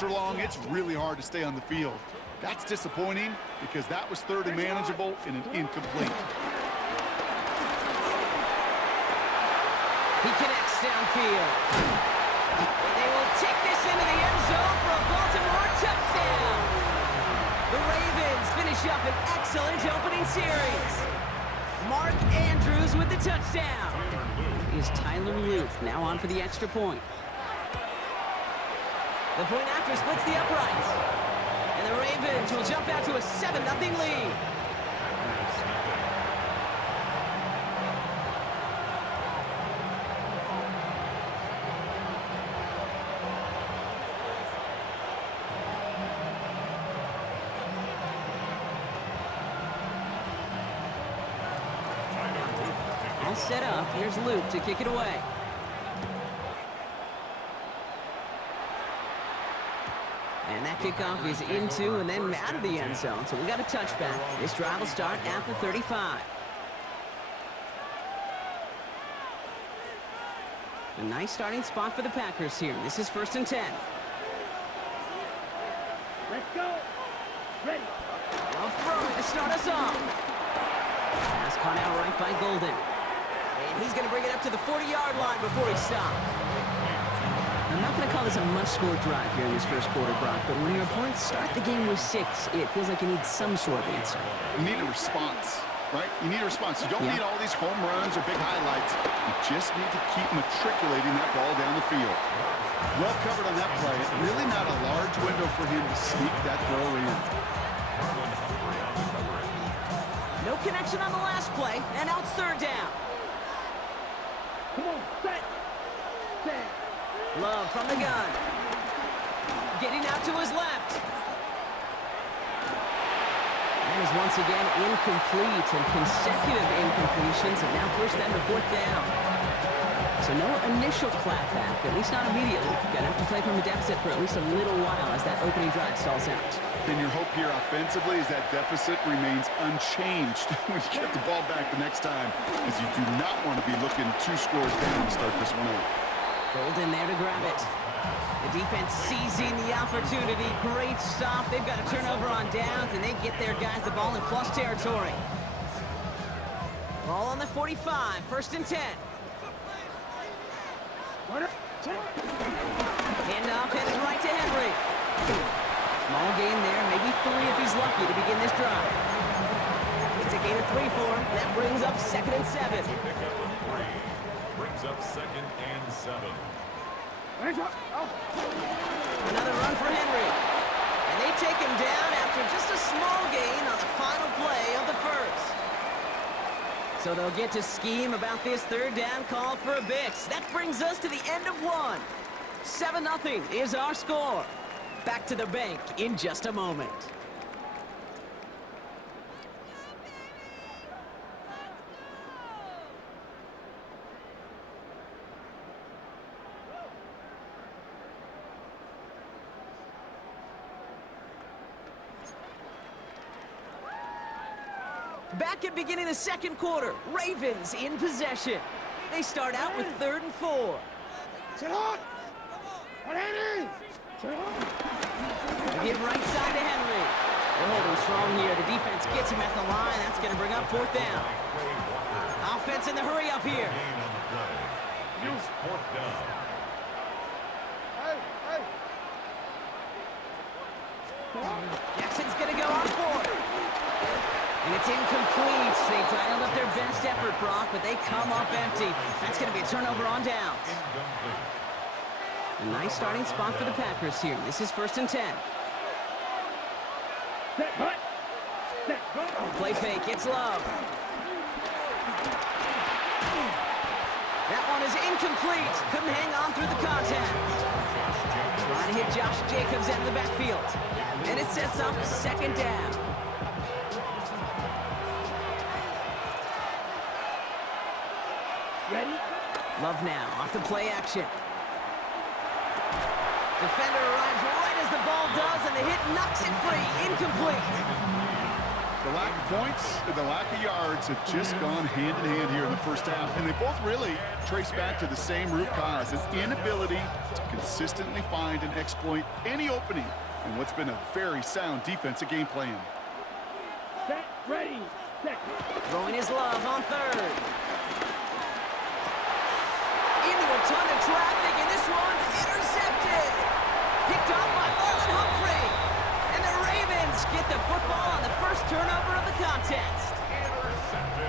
extra long, it's really hard to stay on the field. That's disappointing because that was third and manageable and an incomplete. He connects downfield. And they will take this into the end zone for a Baltimore touchdown. The Ravens finish up an excellent opening series. Mark Andrews with the touchdown. Is Tyler Luke now on for the extra point. The point after splits the uprights. And the Ravens will jump out to a 7-0 lead. All set up. Here's Luke to kick it away. And that kickoff is into and then out of the end zone. So we got a touchback. This drive will start at the 35. A nice starting spot for the Packers here. This is 1st and 10. Let's go. Ready. Love throwing to start us off. Pass caught out right by Golden. And he's going to bring it up to the 40-yard line before he stops. I'm not going to call this a must-score drive here in this first quarter, Brock, but when your opponents start the game with 6, it feels like you need some sort of answer. You need a response, right? You need a response. You don't need all these home runs or big highlights. You just need to keep matriculating that ball down the field. Well covered on that play. Really not a large window for him to sneak that throw in. No connection on the last play, and now it's 3rd down. Come on, set. Love from the gun. Getting out to his left. And is once again incomplete, and consecutive incompletions have now pushed them to 4th down. So no initial clapback, at least not immediately. Gonna have to play from a deficit for at least a little while as that opening drive stalls out. And your hope here offensively is that deficit remains unchanged when you get the ball back the next time, because you do not want to be looking 2 scores down to start this one out. Golden there to grab it. The defense seizing the opportunity. Great stop. They've got a turnover on downs, and they get their guys the ball in plus territory. Ball on the 45, 1st and 10. Handoff headed right to Henry. Small gain there, maybe 3 if he's lucky to begin this drive. It's a gain of 3 for him. That brings up 2nd and 7. Brings up 2nd and 7. Another run for Henry. And they take him down after just a small gain on the final play of the first. So they'll get to scheme about this 3rd down call for a bit. That brings us to the end of 1. 7-0 is our score. Back to the bank in just a moment. Back at beginning of the 2nd quarter, Ravens in possession. They start out with 3rd and 4. Sit on. On Henry. Sit on. They give right side to Henry. They're holding strong here. The defense gets him at the line. That's going to bring up 4th down. Offense in the hurry up here. It's 4th down. Hey. Jackson's going to go on 4th. And it's incomplete. They dialed up their best effort, Brock, but they come up empty. That's going to be a turnover on downs. A nice starting spot for the Packers here. This is 1st and 10. Set, hut. Set, go. Play fake. It's Love. That one is incomplete. Couldn't hang on through the contact. Trying to hit Josh Jacobs out of the backfield. And it sets up 2nd down. Ready? Love now, off the play action. Defender arrives right as the ball does, and the hit knocks it free. Incomplete. The lack of points and the lack of yards have just gone hand in hand here in the first half, and they both really trace back to the same root cause, an inability to consistently find and exploit any opening in what's been a very sound defensive game plan. Set, ready, set. Throwing his love on third. Into a ton of traffic, and this one's intercepted. Picked off by Marlon Humphrey. And the Ravens get the football on the first turnover of the contest.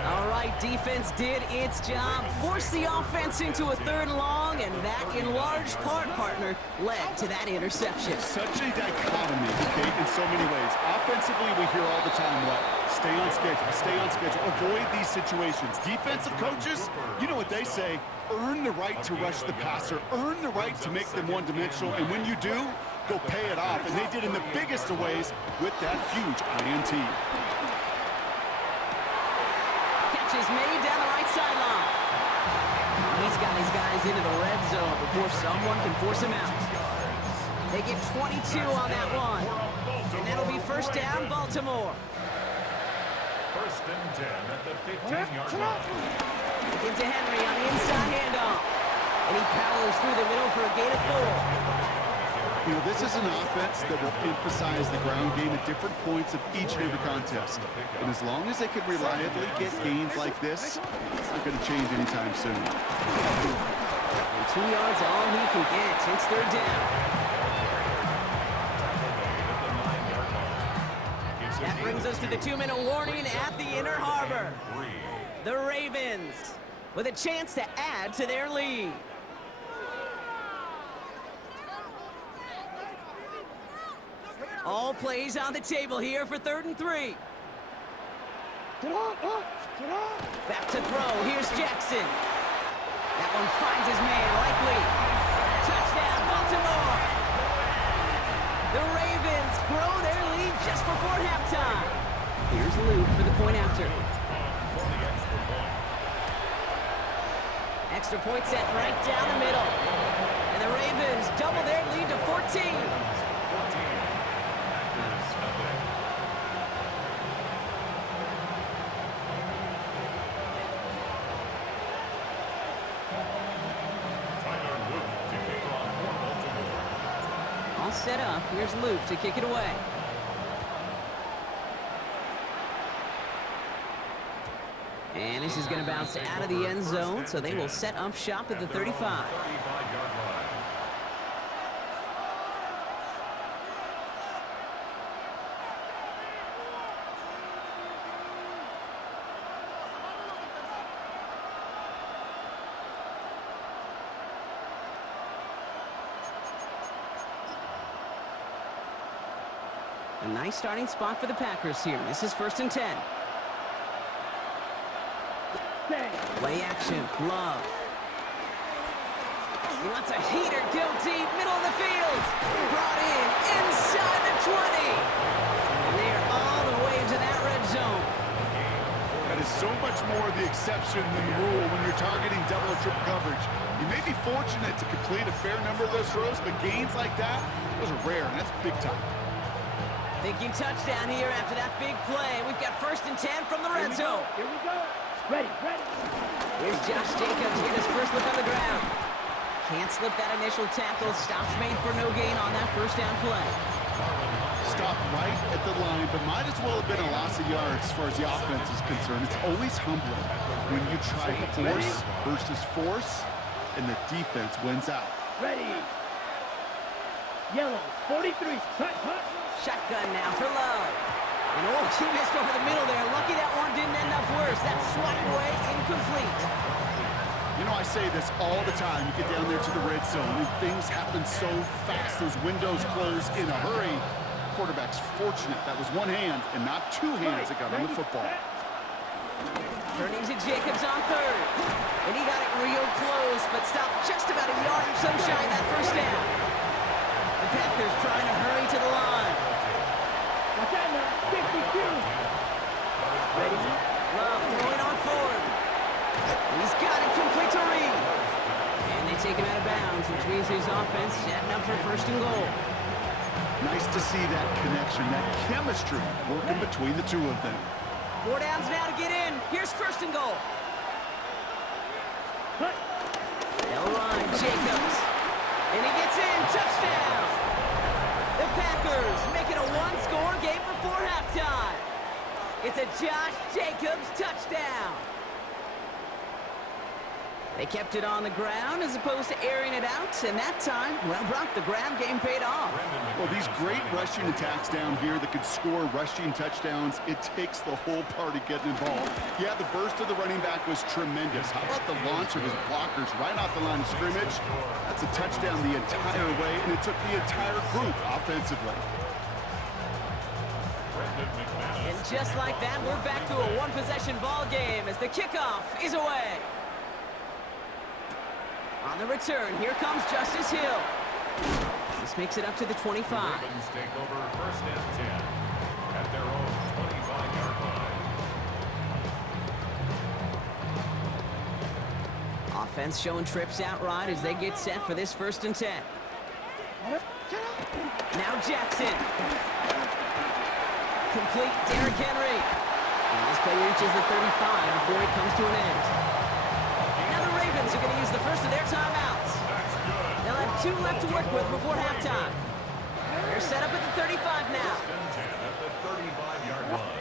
All right, defense did its job, forced the offense into a third and long, and that, in large part, partner, led to that interception. Such a dichotomy, okay, in so many ways. Offensively, we hear all the time, what? Stay on schedule, avoid these situations. Defensive coaches, you know what they say, earn the right to rush the passer, earn the right to make them one-dimensional, and when you do, go pay it off. And they did in the biggest of ways with that huge INT. Is made down the right sideline. He's got his guys into the red zone before someone can force him out. They get 22 on that one. And that'll be first down, Baltimore. First and 10 at the 15-yard line. Give to Henry on the inside handoff. And he powers through the middle for a gain of 4. You know, this is an offense that will emphasize the ground game at different points of each and every contest. And as long as they can reliably get gains like this, it's not going to change anytime soon. 2 yards all he can get. It's third down. That brings us to the 2-minute warning at the Inner Harbor. The Ravens with a chance to add to their lead. All plays on the table here for 3rd and 3. Back to throw. Here's Jackson. That one finds his man, likely. Touchdown, Baltimore. The Ravens grow their lead just before halftime. Here's Luke for the point after. Extra point set right down the middle. And the Ravens double their lead to 14. Set up. Here's Luke to kick it away. And this is going to bounce out of the end zone, so they will set up shop at the 35. A nice starting spot for the Packers here. This is 1st and 10. Play action. Love. He wants a heater. Go deep. Middle of the field. Brought in inside the 20. And they are all the way into that red zone. That is so much more the exception than the rule when you're targeting double or triple coverage. You may be fortunate to complete a fair number of those throws, but gains like that, those are rare, and that's big time. Thinking touchdown here after that big play. We've got 1st and 10 from the red zone. Here we go. Ready. Here's Josh Jacobs getting his first look on the ground. Can't slip that initial tackle. Stops made for no gain on that first down play. Stop right at the line, but might as well have been a loss of yards as far as the offense is concerned. It's always humbling when you try force versus force, and the defense wins out. Ready. Yellow, 43. Cut. Shotgun now for Love. And oh, he missed over the middle there. Lucky that one didn't end up worse. That's swatted away, incomplete. You know, I say this all the time. You get down there to the red zone, and things happen so fast. Those windows close in a hurry. Quarterback's fortunate that was one hand and not two hands that got on the football. Turning to Jacobs on third. And he got it real close, but stopped just about a yard or so shy of that first down. The Packers trying to hurry to the line. Watch out now. 52. Ready? Love throwing on fourth. He's got it complete to Reed. And they take him out of bounds, which means his offense setting up for 1st and goal. Nice to see that connection, that chemistry working between the two of them. 4 downs now to get in. Here's first and goal. They'll run. Jacobs. And he gets in. Touchdown. The Packers make it a one-score game before halftime. It's a Josh Jacobs touchdown. They kept it on the ground as opposed to airing it out, and that time, well, Brock, the ground game paid off. Well, these great rushing attacks down here that could score rushing touchdowns, it takes the whole party getting involved. Yeah, the burst of the running back was tremendous. How about the launch of his blockers right off the line of scrimmage? That's a touchdown the entire way, and it took the entire group offensively. And just like that, we're back to a one-possession ball game as the kickoff is away. On the return, here comes Justice Hill. This makes it up to the 25. The Ravens take over first and 10 at their own 25-yard line. Offense showing trips out right as they get set for this first and 10. Now Jackson. Complete Derrick Henry. And this play reaches the 35 before it comes to an end. Now the Ravens are going to use the first of their timeouts. They'll have 2 left to work with before halftime. They're set up at the 35 now. First and 10 at the 35-yard line.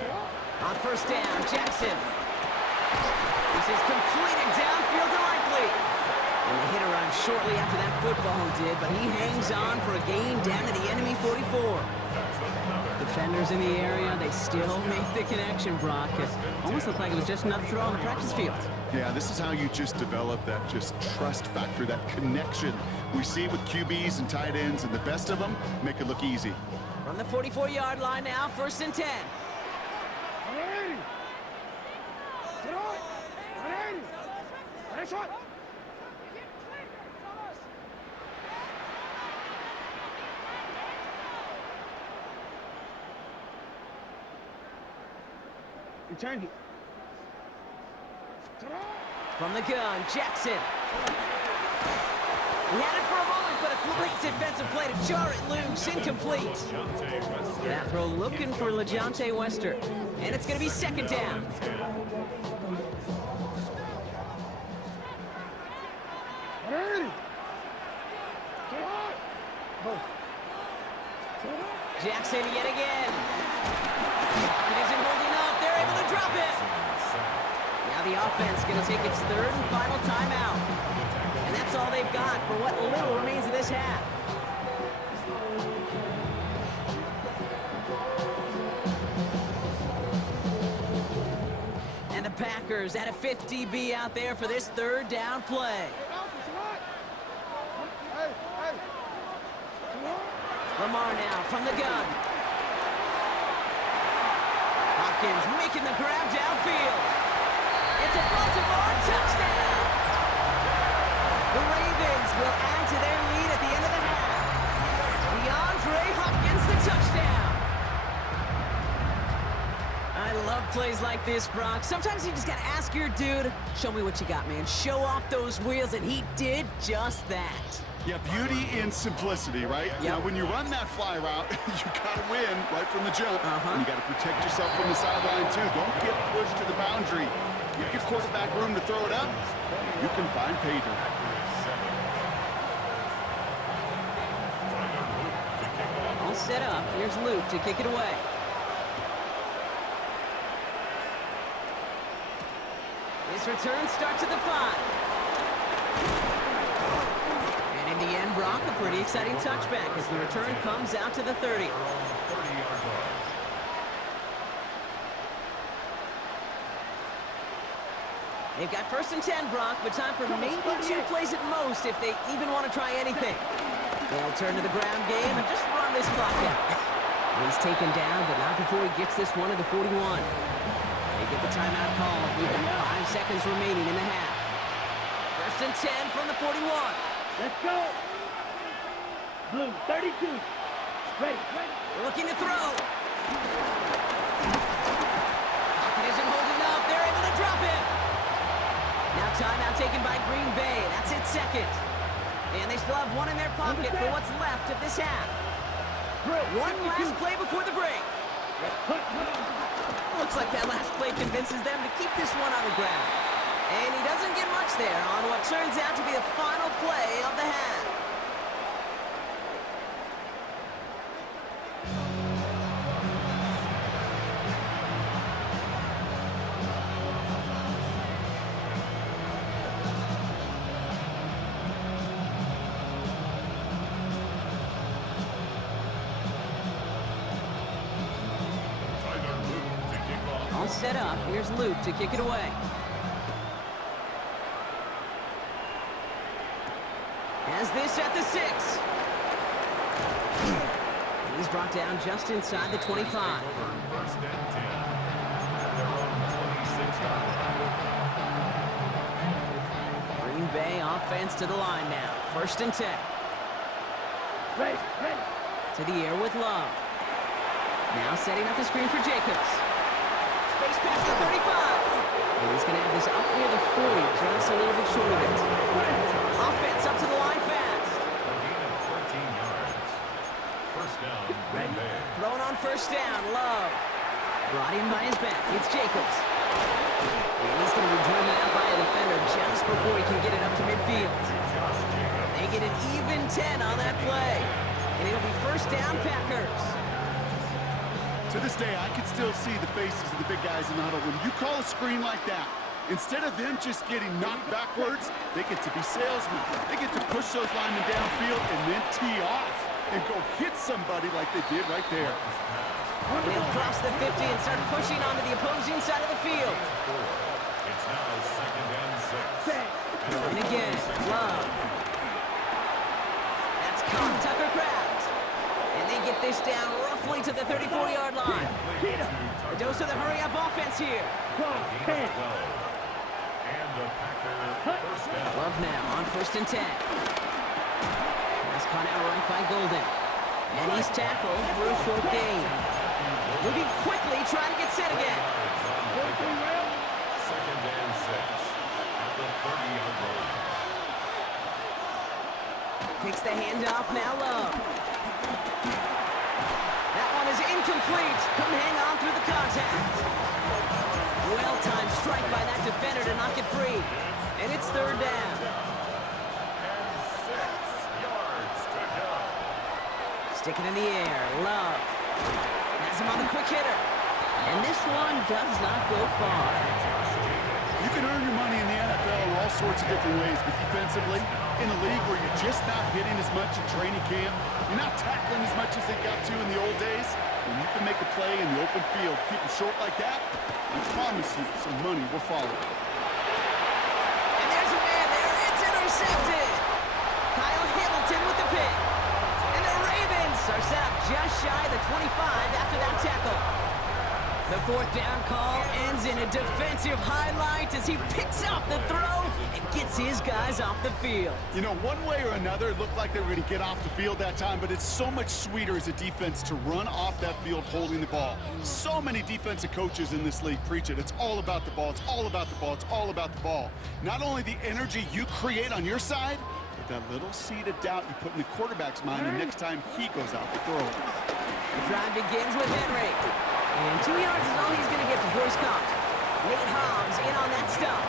On first down, Jackson. This is completed downfield to Likely. And the hit arrived shortly after that football did, but he hangs on for a gain down to the enemy 44. Defenders in the area, they still make the connection, Brock. It almost looked like it was just another throw on the practice field. Yeah, this is how you just develop that just trust factor, that connection. We see it with QBs and tight ends, and the best of them make it look easy. From the 44-yard line now, first and 10. Return it. From the gun, Jackson. He had it for a moment, but a great defensive play to jar it loose, incomplete. That throw looking for LeJontay Wester. And it's going to be second down. Jackson yet again. It isn't holding up. They're able to drop it. Now the offense going to take its third and final timeout. And that's all they've got for what little remains of this half. And the Packers at a 50 DB out there for this third down play. Lamar now from the gun. Hopkins making the grab downfield. It's a Baltimore touchdown. The Ravens will add to their lead at the end of the half. DeAndre Hopkins, the touchdown. I love plays like this, Brock. Sometimes you just got to ask your dude, show me what you got, man. Show off those wheels, and he did just that. Yeah, beauty in simplicity, right? Yep. Now, when you run that fly route, you got to win right from the jump. And you got to protect yourself from the sideline, too. Don't get pushed to the boundary. Give your quarterback room to throw it up. You can find pay dirt. All set up. Here's Luke to kick it away. This return starts at the 5. And in the end, Brock, a pretty exciting touchback as the return comes out to the 30. They've got first and 10, Brock, but time for maybe 2 plays at most if they even want to try anything. They'll turn to the ground game and just run this clock out. And he's taken down, but not before he gets this one to the 41. They get the timeout call. We've got 5 seconds remaining in the half. First and 10 from the 41. Let's go. Blue, 32. Ready. They're looking to throw. Pocket isn't holding up. They're able to drop it. Now timeout taken by Green Bay. That's its second. And they still have one in their pocket for what's left of this half. One last play before the break. Looks like that last play convinces them to keep this one on the ground. And he doesn't get much there on what turns out to be the final play of the half. All set up. Here's Luke to kick it away. Has this at the 6. And he's brought down just inside the 25. First and 10 at their own 26-yard line. Green Bay offense to the line now. First and 10. To the air with Love. Now setting up the screen for Jacobs. Space past the 35. And he's going to have this up near the 40, just a little bit short of it. Offense up to the line fast. A gain of 13 yards. First down, Green Bay. Thrown on first down, Love. Brought in by his back. It's Jacobs. And he's going to be driven out by a defender just before he can get it up to midfield. They get an even 10 on that play. And it'll be first down, Packers. To this day, I can still see the faces of the big guys in the huddle. When you call a screen like that, instead of them just getting knocked backwards, they get to be salesmen. They get to push those linemen downfield and then tee off and go hit somebody like they did right there. And he'll cross the 50 and start pushing onto the opposing side of the field. It's now second and 6. And again, Love. That's caught Tucker Kraft. And they get this down roughly to the 34-yard line. A dose of the hurry-up offense here. And the Packer first down. Love now on first and 10. Pass caught out right by Golden. And he's tackled for a short gain. Moving quickly, trying to get set again. Second and 6 at the 30-yard line. Kicks the handoff, now Love. That one is incomplete. Couldn't hang on through the contact. Well-timed strike by that defender to knock it free. And it's third down. And 6 yards to go. Sticking in the air, Love. Has him on the quick hitter. And this one does not go far. You can earn your money in the NFL in all sorts of different ways, but defensively, in a league where you're just not hitting as much in training camp, you're not tackling as much as they got to in the old days, when you can make a play in the open field, keep it short like that, I promise you some money will follow. And there's a man there. It's intercepted. Kyle Hamilton with the pick. And the Ravens are set up just shy of the 25 after that tackle. The fourth down call ends in a defensive highlight as he picks up the throw and gets his guys off the field. You know, one way or another, it looked like they were going to get off the field that time, but it's so much sweeter as a defense to run off that field holding the ball. So many defensive coaches in this league preach it. It's all about the ball. It's all about the ball. It's all about the ball. Not only the energy you create on your side, but that little seed of doubt you put in the quarterback's mind the next time he goes out to throw. The drive begins with Henry. And 2 yards is all he's going to get before he's caught. Nate Hobbs in on that stop.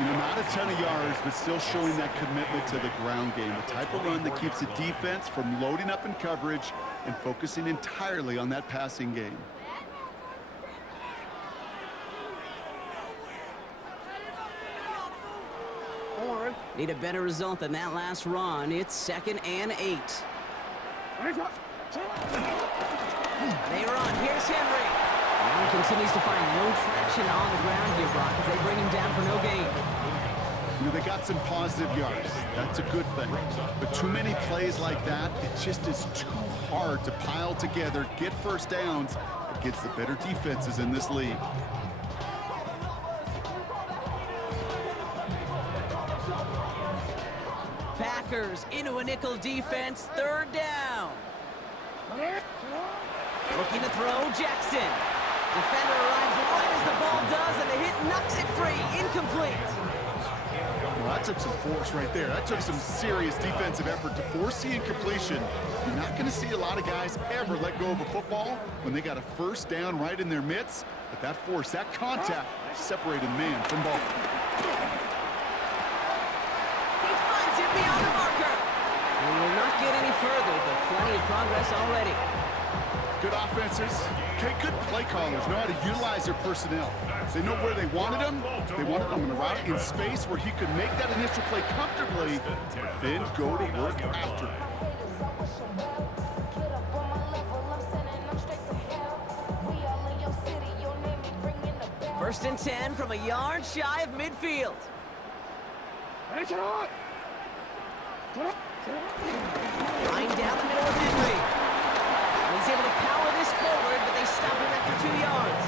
You know, not a ton of yards, but still showing that commitment to the ground game. The type of run that keeps the defense from loading up in coverage and focusing entirely on that passing game. Need a better result than that last run. It's 2nd and 8. They run. Here's Henry. Now he continues to find no traction on the ground here, Brock, as they bring him down for no gain. You know, they got some positive yards. That's a good thing. But too many plays like that, it just is too hard to pile together, get first downs against the better defenses in this league. Packers into a nickel defense, 3rd down. Looking to throw, Jackson. Defender arrives right as the ball does, and the hit knocks it free. Incomplete. Well, That took some force right there. That took some serious defensive effort to force the incompletion. You're not going to see a lot of guys ever let go of a football when they got a first down right in their midst. But that force, that contact, separated man from ball. He finds it beyond the marker. We will not get any further, but plenty of progress already. Good offenses. Okay, good play callers know how to utilize their personnel. They know where they wanted him. They wanted him in a route in space where he could make that initial play comfortably, but then go to work after it. First and 10 from a yard shy of midfield. Flying down the middle of Henry. And he's able to power this forward, but they stop him after 2 yards.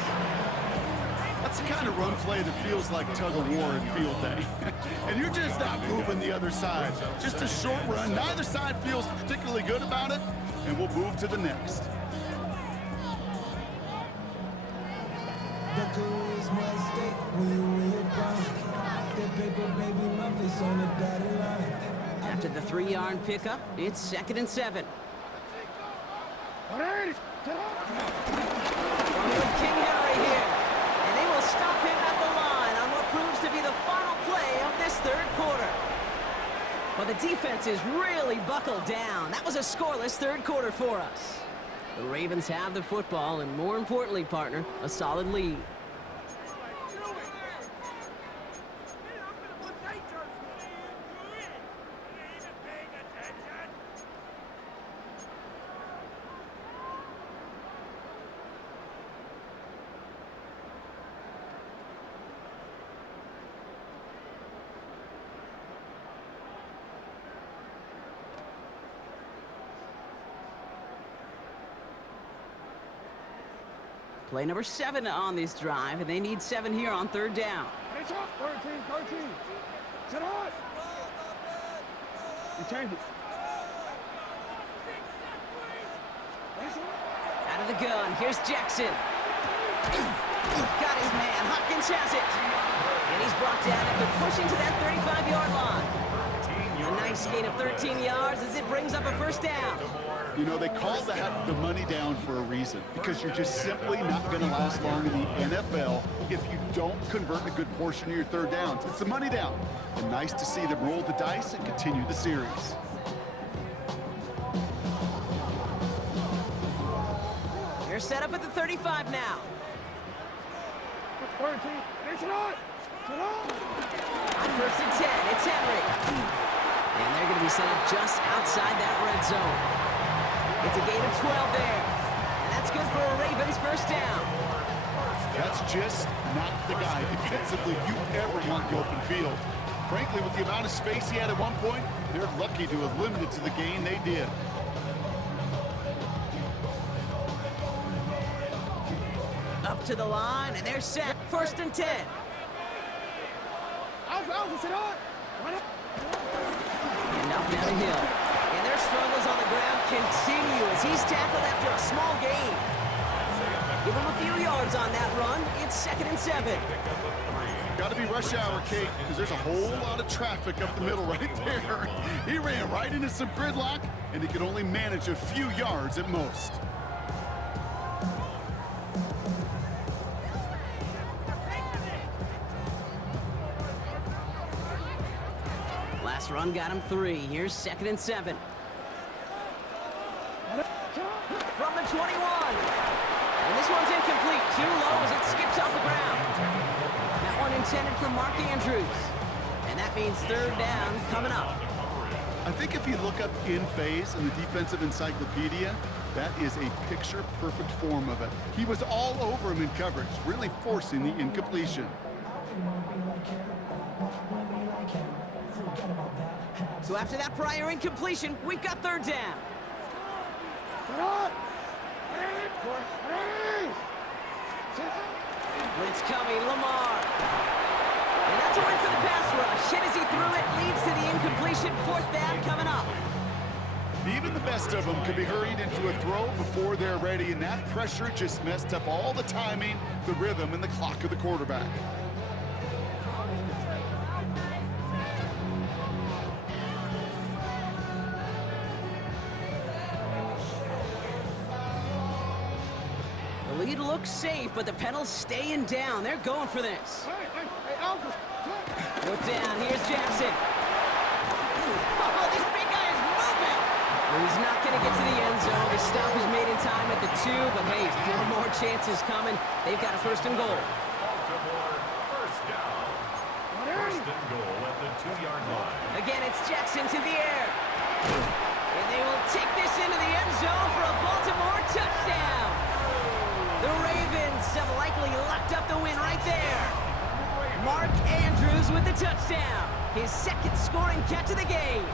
That's the kind of run play that feels like tug-of-war in field day. And you're just not moving the other side. Just a short run. Neither side feels particularly good about it, and we'll move to the next. After the 3-yard pickup, it's 2nd and 7. With King Henry here, and they will stop him at the line on what proves to be the final play of this 3rd quarter. Well, the defense is really buckled down. That was a scoreless 3rd quarter for us. The Ravens have the football, and more importantly, partner, a solid lead. Play number 7 on this drive, and they need 7 here on 3rd down. 13. Sit on. You change it. Out of the gun, here's Jackson. Got his man, Hopkins has it. And he's brought down after pushing to that 35-yard line. A nice gain of 13 yards as it brings up a 1st down. You know, they call that the money down for a reason, because you're just simply not going to last long in the NFL if you don't convert a good portion of your 3rd downs. It's the money down. And nice to see them roll the dice and continue the series. They're set up at the 35 now. 13. Sit on. On 1st and 10, it's Henry. And they're going to be set up just outside that red zone. It's a gain of 12 there. And that's good for a Ravens 1st down. That's just not the guy defensively you ever want the open field. Frankly, with the amount of space he had at one point, they're lucky to have limited to the gain they did. Up to the line, and they're set. 1st and 10. Alpha, sit on. And off down the hill. And their struggles on the ground continue as he's tackled after a small gain. Give him a few yards on that run. It's 2nd and 7. Got to be rush hour, Kate, because there's a whole lot of traffic up the middle right there. He ran right into some gridlock, and he could only manage a few yards at most. Last run got him 3. Here's 2nd and 7. From the 21. And this one's incomplete. Too low as it skips off the ground. That one intended for Mark Andrews. And that means 3rd down coming up. I think if you look up in phase in the defensive encyclopedia, that is a picture-perfect form of it. He was all over him in coverage, really forcing the incompletion. So after that prior incompletion, we've got 3rd down. Blitz coming, Lamar. And that's a win for the pass rush. Hit as he threw it, leads to the incompletion. 4th down coming up. Even the best of them could be hurried into a throw before they're ready, and that pressure just messed up all the timing, the rhythm, and the clock of the quarterback. The lead looks safe, but the pedal's staying down. They're going for this. Hey, Alpha. Fourth down, here's Jackson. Oh, this big guy is moving. Well, he's not going to get to the end zone. The stop is made in time at the 2, but hey, 4 more chances coming. They've got a first and goal. Baltimore, first down. First and goal at the 2-yard line. Again, it's Jackson to the air. And they will take this into the end zone for a Baltimore touchdown. The Ravens have likely locked up the win right there. Mark Andrews with the touchdown. His second scoring catch of the game.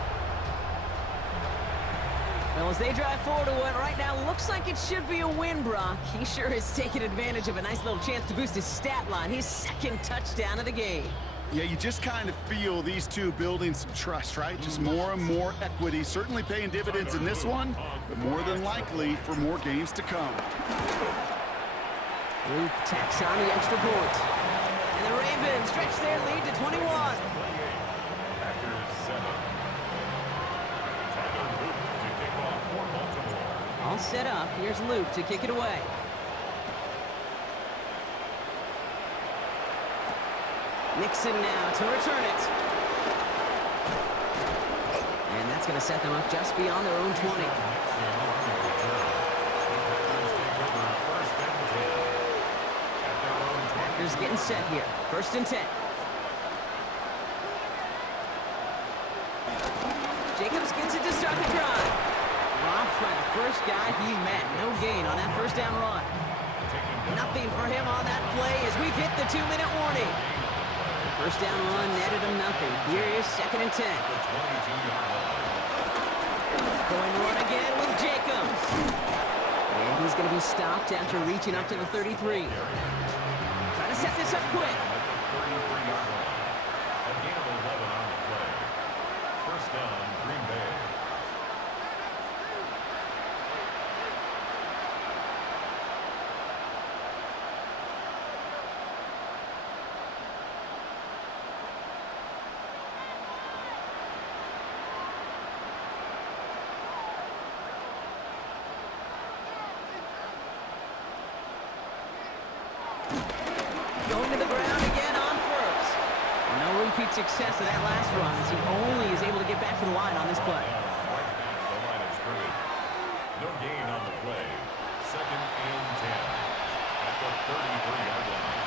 Well, as they drive forward to what right now looks like it should be a win, Brock. He sure has taken advantage of a nice little chance to boost his stat line. His second touchdown of the game. Yeah, you just kind of feel these two building some trust, right? Just more and more equity. Certainly paying dividends in this one, but more than likely for more games to come. Luke tacks on the extra point. And the Ravens stretch their lead to 21. Packers 7. Tyler Luke to kick off for Baltimore. All set up. Here's Luke to kick it away. Nixon now to return it. And that's going to set them up just beyond their own 20. Packers getting set here. First and 10. Jacobs gets it to start the drive. Dropped by the first guy he met. No gain on that first down run. Nothing for him on that play as we've hit the 2-minute warning. First down run netted him nothing. Here is second and 10. Going run again with Jacobs. And he's going to be stopped after reaching up to the 33. Trying to set this up quick. A gain of 11 on the play. First down, Green Bay. Going to the ground again on first. No repeat success of that last run as he only is able to get back to the line on this play. Right back to the line of scrimmage. No gain on the play. Second and 10 at the 33-yard line.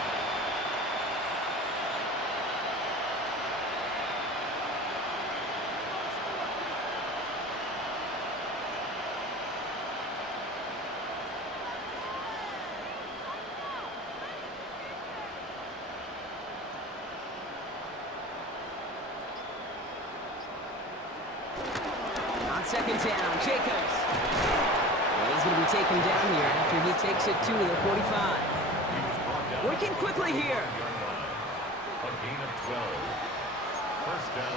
Second down, Jacobs. Well, he's going to be taken down here after he takes it to the 45. Working quickly here. A gain of 12. First down.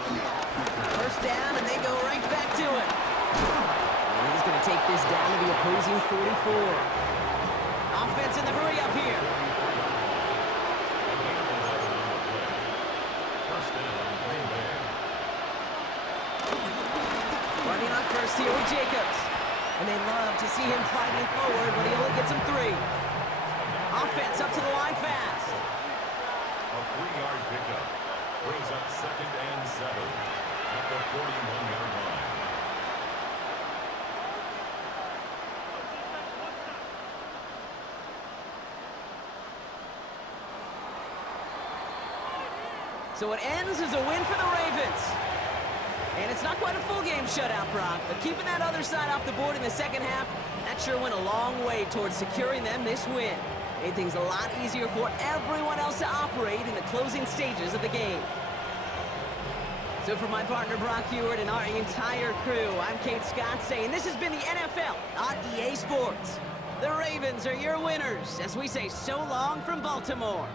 First down, and they go right back to it. And he's going to take this down to the opposing 44. Offense in the hurry up here. A gain of 11 on the play. First down, Green Bay. Running on first here with Jacobs. And they love to see him fighting forward, but he only gets him 3. Offense up to the line fast. A 3-yard pickup brings up second and 7 at the 41-yard line. So it ends as a win for the Ravens. And it's not quite a full game shutout, Brock, but keeping that other side off the board in the second half, that sure went a long way towards securing them this win. Made things a lot easier for everyone else to operate in the closing stages of the game. So for my partner Brock Hewitt and our entire crew, I'm Kate Scott saying this has been the NFL on EA Sports. The Ravens are your winners as we say so long from Baltimore.